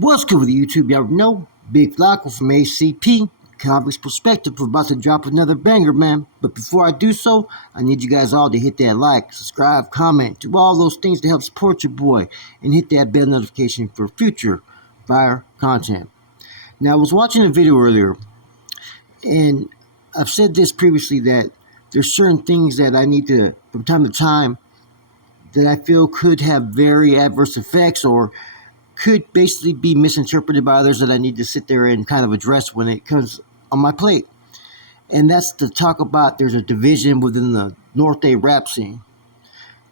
What's good with YouTube? Y'all know Big Flacco from ACP. Convicts Perspective. We're about to drop another banger, man. But before I do so, I need you guys all to hit that like, subscribe, comment, do all those things to help support your boy, and hit that bell notification for future fire content. Now, I was watching a video earlier, and I've said this previously that there's certain things that I need to, from time to time, that I feel could have very adverse effects or could basically be misinterpreted by others that I need to sit there and kind of address when it comes on my plate. And that's to talk about there's a division within the Norte rap scene.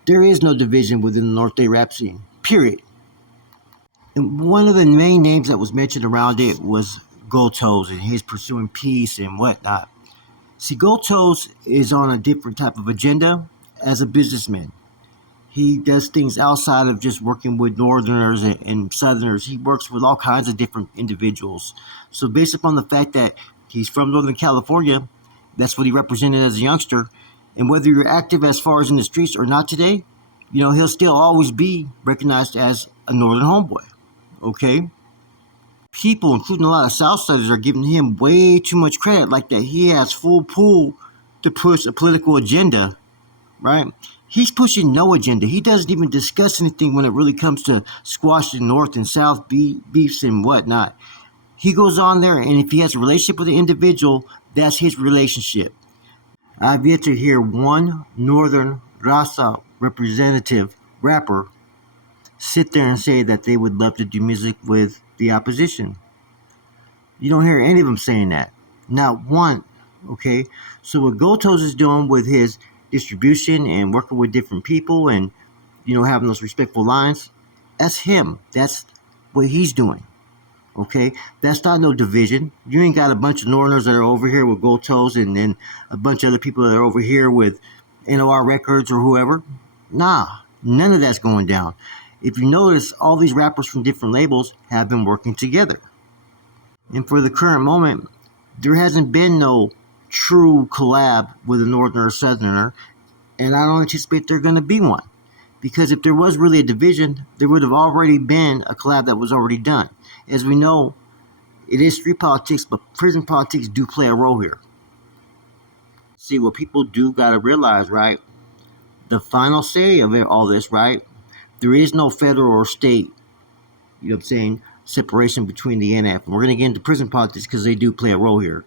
There is no division within the Norte rap scene, period. And one of the main names that was mentioned around it was Gotos and his pursuing peace and whatnot. See, Gotos is on a different type of agenda as a businessman. He does things outside of just working with Northerners and Southerners. He works with all kinds of different individuals. So based upon the fact that he's from Northern California, that's what he represented as a youngster. And whether you're active as far as in the streets or not today, he'll still always be recognized as a Northern homeboy. Okay? People, including a lot of Southsiders, are giving him way too much credit, like that he has full pull to push a political agenda, right? He's pushing no agenda. He doesn't even discuss anything when it really comes to squashing North and South beefs and whatnot. He goes on there, and if he has a relationship with an individual, that's his relationship. I've yet to hear one Northern Raza representative rapper sit there and say that they would love to do music with the opposition. You don't hear any of them saying that. Not one, okay? So what Gotos is doing with his distribution and working with different people and having those respectful lines, that's him. That's what he's doing. Okay, that's not no division. You ain't got a bunch of Northerners that are over here with Gotos and then a bunch of other people that are over here with NOR Records or whoever. Nah, none of that's going down. If you notice, all these rappers from different labels have been working together. And for the current moment, there hasn't been no true collab with a Northerner or Southerner, and I don't anticipate there's going to be one, because if there was really a division, there would have already been a collab that was already done. As we know, it is street politics, but prison politics do play a role here. See, what people do got to realize, right, the final say of all this, right, there is no federal or state, separation between the NF. And we're going to get into prison politics because they do play a role here.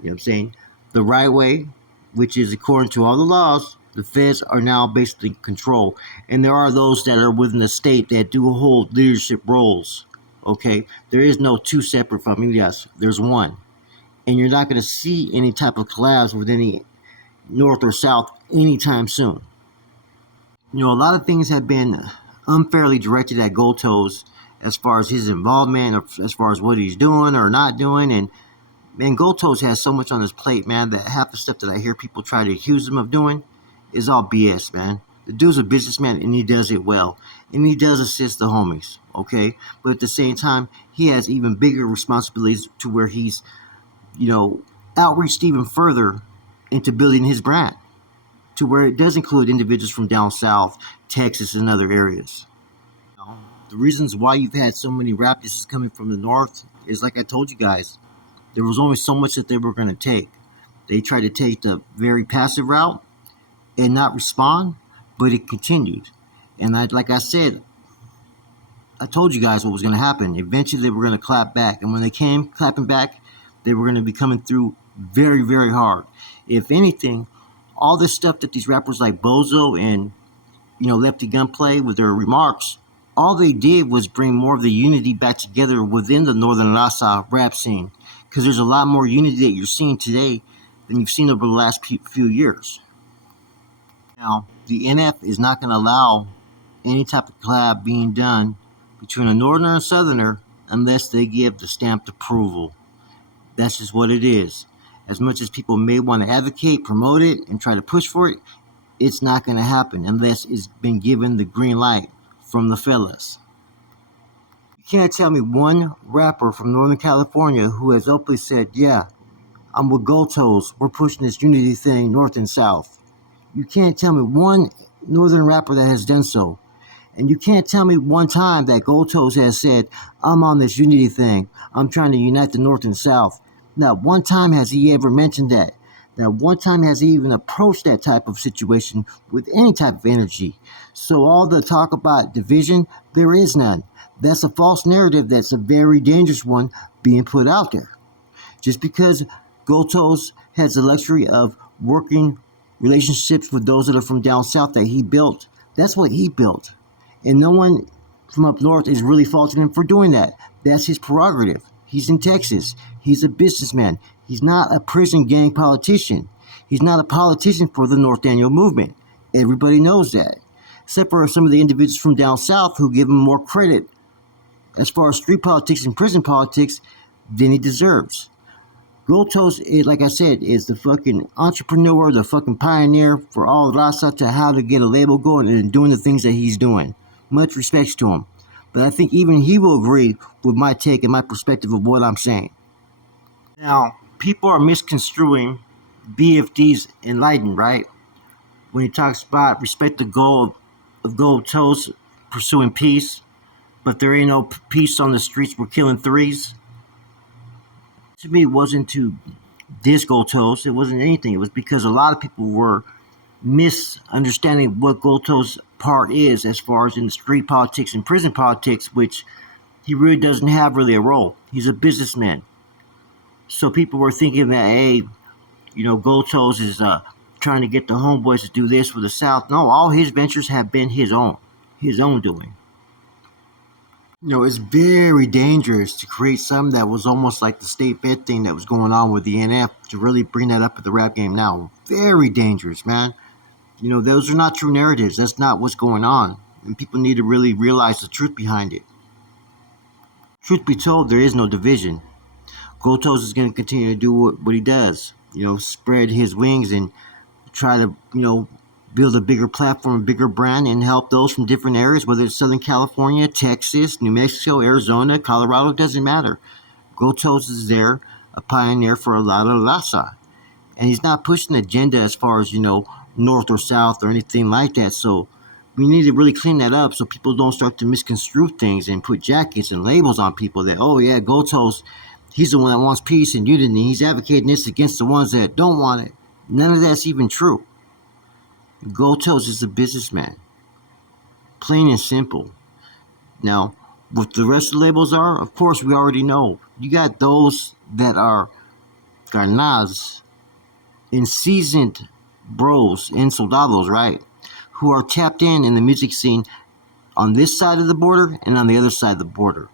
The right way, which is according to all the laws, the feds are now basically in control. And there are those that are within the state that do hold leadership roles. Okay? There is no two separate familias. There's one. And you're not going to see any type of collabs with any North or South anytime soon. A lot of things have been unfairly directed at Gotos as far as his involvement, or as far as what he's doing or not doing. And man, Gotos has so much on his plate, man, that half the stuff that I hear people try to accuse him of doing is all BS, man. The dude's a businessman, and he does it well. And he does assist the homies, okay? But at the same time, he has even bigger responsibilities to where he's, outreached even further into building his brand, to where it does include individuals from down south, Texas, and other areas. The reasons why you've had so many rap discs coming from the north is, like I told you guys, there was only so much that they were going to take. They tried to take the very passive route and not respond, but it continued. And like I said, I told you guys what was going to happen. Eventually, they were going to clap back. And when they came clapping back, they were going to be coming through very, very hard. If anything, all this stuff that these rappers like Bozo and, Lefty Gunplay with their remarks, all they did was bring more of the unity back together within the Northern Raza rap scene. Because there's a lot more unity that you're seeing today than you've seen over the last few years. Now, the NF is not going to allow any type of collab being done between a Northerner and Southerner unless they give the stamped approval. That's just what it is. As much as people may want to advocate, promote it, and try to push for it, it's not going to happen unless it's been given the green light from the fellas. You can't tell me one rapper from Northern California who has openly said, yeah, I'm with Gotos, we're pushing this unity thing north and south. You can't tell me one Northern rapper that has done so. And you can't tell me one time that Gold Toast has said, I'm on this unity thing. I'm trying to unite the North and South. Not one time has he ever mentioned that. Not one time has he even approached that type of situation with any type of energy. So all the talk about division, there is none. That's a false narrative that's a very dangerous one being put out there. Just because Gotos has the luxury of working relationships with those that are from down south that he built, that's what he built. And no one from up north is really faulting him for doing that. That's his prerogative. He's in Texas. He's a businessman. He's not a prison gang politician. He's not a politician for the North Daniel movement. Everybody knows that. Except for some of the individuals from down south who give him more credit as far as street politics and prison politics than he deserves. Gotos, like I said, is the fucking entrepreneur, the fucking pioneer for all Raza to how to get a label going and doing the things that he's doing. Much respects to him. But I think even he will agree with my take and my perspective of what I'm saying. Now, people are misconstruing BFD's enlightened, right? When he talks about respect the goal of Gold Toast pursuing peace, but there ain't no peace on the streets, we're killing threes. To me, it wasn't to diss Gold Toast, it wasn't anything. It was because a lot of people were misunderstanding what Gold Toast's part is as far as in the street politics and prison politics, which he really doesn't have really a role. He's a businessman. So people were thinking that, hey, Gold Toast is trying to get the homeboys to do this for the South. No, all his ventures have been his own doing. It's very dangerous to create something that was almost like the state fed thing that was going on with the NF to really bring that up at the rap game now. Very dangerous, man. Those are not true narratives. That's not what's going on. And people need to really realize the truth behind it. Truth be told, there is no division. Gotos is going to continue to do what he does. Spread his wings and try to, build a bigger platform, a bigger brand, and help those from different areas, whether it's Southern California, Texas, New Mexico, Arizona, Colorado, doesn't matter. Gotos is there, a pioneer for a lot of Raza. And he's not pushing an agenda as far as, north or south or anything like that. So we need to really clean that up so people don't start to misconstrue things and put jackets and labels on people that, oh yeah, Gotos, he's the one that wants peace and unity. He's advocating this against the ones that don't want it. None of that's even true. Gotos is a businessman. Plain and simple. Now, what the rest of the labels are, of course, we already know. You got those that are carnaz and seasoned bros and soldados, right? Who are tapped in the music scene on this side of the border and on the other side of the border.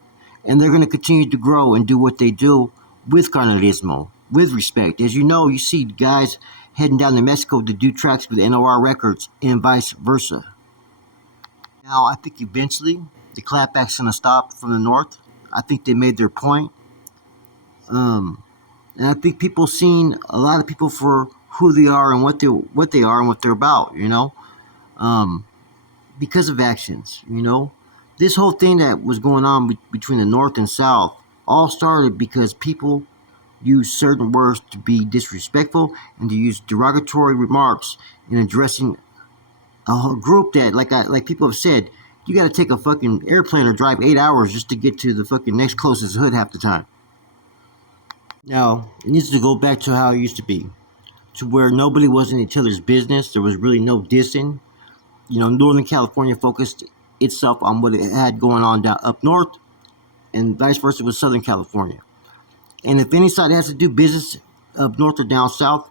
And they're going to continue to grow and do what they do with carnalismo, with respect. As you know, you see guys heading down to Mexico to do tracks with NOR Records and vice versa. Now, I think eventually the clapback's going to stop from the north. I think they made their point. And I think people seen a lot of people for who they are and what they are and what they're about, because of actions, This whole thing that was going on between the north and south all started because people use certain words to be disrespectful and to use derogatory remarks in addressing a group that, like people have said, you got to take a fucking airplane or drive 8 hours just to get to the fucking next closest hood half the time. Now, it needs to go back to how it used to be, to where nobody was in each other's business. There was really no dissing. Northern California focused itself on what it had going on down up north, and vice versa with Southern California. And if any side has to do business up north or down south,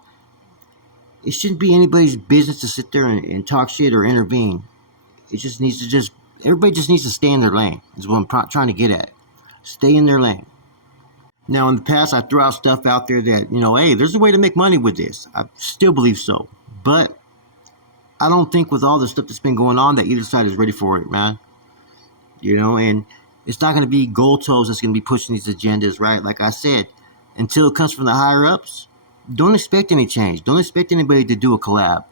it shouldn't be anybody's business to sit there and talk shit or intervene. It just needs to everybody just needs to stay in their lane, is what I'm trying to get at. Stay in their lane. Now, in the past, I threw out stuff out there that, hey, there's a way to make money with this. I still believe so. But I don't think with all the stuff that's been going on that either side is ready for it, man. And it's not going to be Gold Toes that's going to be pushing these agendas, right? Like I said, until it comes from the higher ups, don't expect any change. Don't expect anybody to do a collab.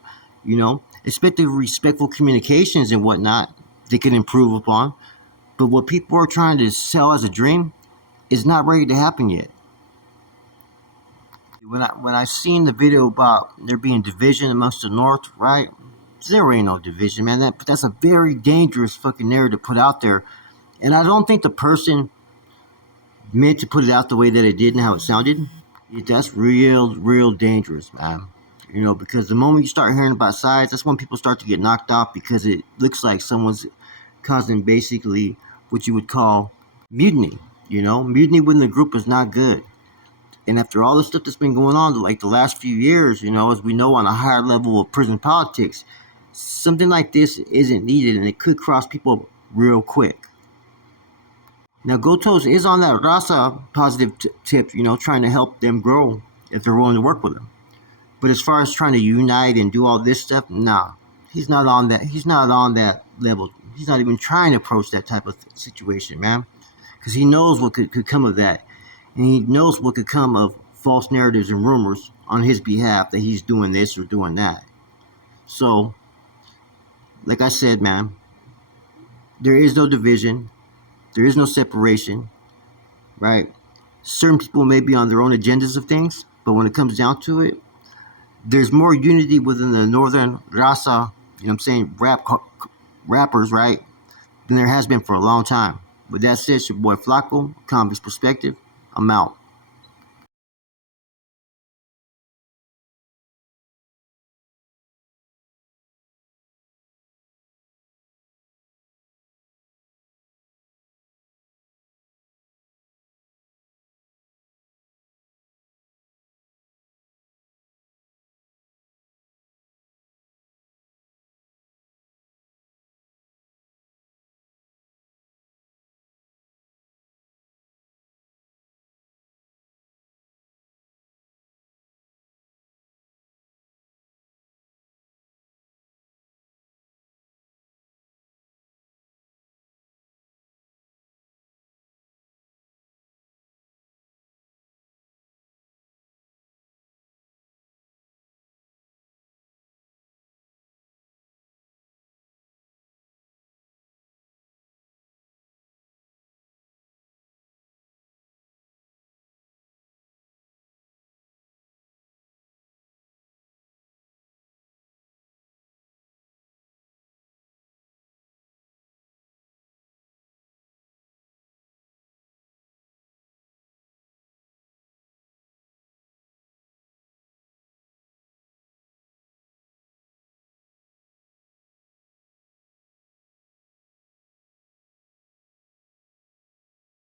Expect the respectful communications and whatnot they can improve upon. But what people are trying to sell as a dream is not ready to happen yet. When I seen the video about there being division amongst the North, right? There ain't no division, man. That's a very dangerous fucking narrative to put out there. And I don't think the person meant to put it out the way that it did and how it sounded. That's real dangerous, man. Because the moment you start hearing about sides, that's when people start to get knocked off because it looks like someone's causing basically what you would call mutiny. Mutiny within the group is not good. And after all the stuff that's been going on, like the last few years, as we know on a higher level of prison politics, something like this isn't needed and it could cross people real quick. Now, Gotos is on that Rasa positive tip, trying to help them grow if they're willing to work with him. But as far as trying to unite and do all this stuff, nah, he's not on that. He's not on that level. He's not even trying to approach that type of situation, man, because he knows what could come of that, and he knows what could come of false narratives and rumors on his behalf that he's doing this or doing that. So, like I said, man, there is no division. There is no separation, right? Certain people may be on their own agendas of things, but when it comes down to it, there's more unity within the Northern Rasa, rappers, right, than there has been for a long time. With that said, it's your boy Flacco, Convict's Perspective. I'm out.